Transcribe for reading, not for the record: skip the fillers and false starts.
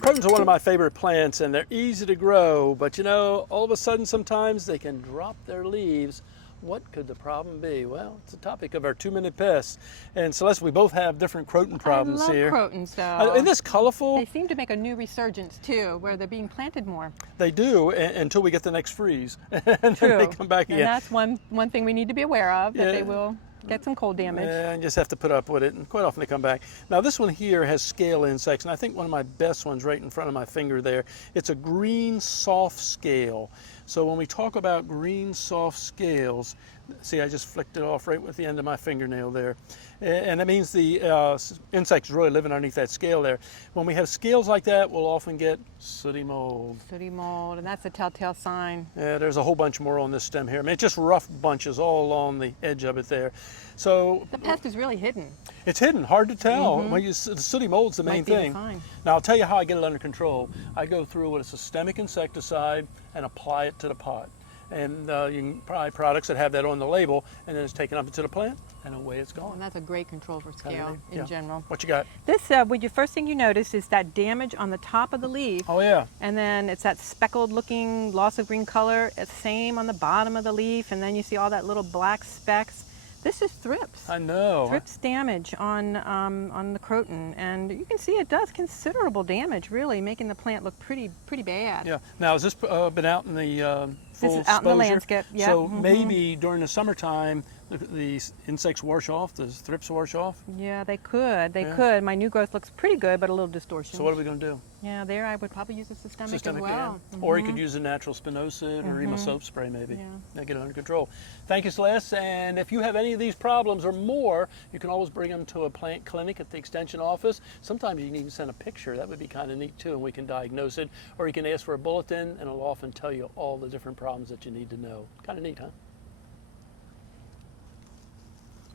Crotons are one of my favorite plants, and they're easy to grow, but you know, all of a sudden sometimes they can drop their leaves. What could the problem be? Well, it's the topic of our 2-minute pests. And Celeste, we both have different croton problems here. I love crotons, though. Isn't this colorful? They seem to make a new resurgence, too, where they're being planted more. They do, until we get the next freeze. And True. then they come back again. And that's one thing we need to be aware of, that they will get some cold damage. Yeah, and just have to put up with it, and quite often they come back. Now this one here has scale insects, and I think one of my best ones right in front of my finger there, it's a green soft scale. So when we talk about green soft scales, see, I just flicked it off right with the end of my fingernail there. And that means the insects really living underneath that scale there. When we have scales like that, we'll often get sooty mold. Sooty mold, and that's a telltale sign. Yeah, there's a whole bunch more on this stem here. I mean, it's just rough bunches all along the edge of it there. So the pest is really hidden. it's hidden, hard to tell. When the sooty mold's the main Might be the thing. sign. Now I'll tell you how I get it under control. I go through with a systemic insecticide and apply it to the pot. And you can buy products that have that on the label, and then it's taken up into the plant, and away it's gone. And that's a great control for scale in general. What you got? This, first thing you notice is that damage on the top of the leaf. Oh yeah. And then it's that speckled looking loss of green color. It's same on the bottom of the leaf, and then you see all that little black specks. This is thrips. I know. Thrips damage on the croton, and you can see it does considerable damage, really, making the plant look pretty bad. Yeah. Now, has this been out in the full This is out in the exposure? landscape, yeah. So maybe during the summertime, the insects wash off, the thrips wash off? Yeah, they could. They could. My new growth looks pretty good, but a little distortion. So what are we going to do? Yeah, there I would probably use a systemic as well. Yeah. Or you could use a natural spinosad or Rema soap spray maybe. Yeah. Get it under control. Thank you, Celeste. And if you have any of these problems or more, you can always bring them to a plant clinic at the extension office. Sometimes you can even send a picture. That would be kind of neat too, and we can diagnose it. Or you can ask for a bulletin, and it'll often tell you all the different problems that you need to know. Kind of neat, huh?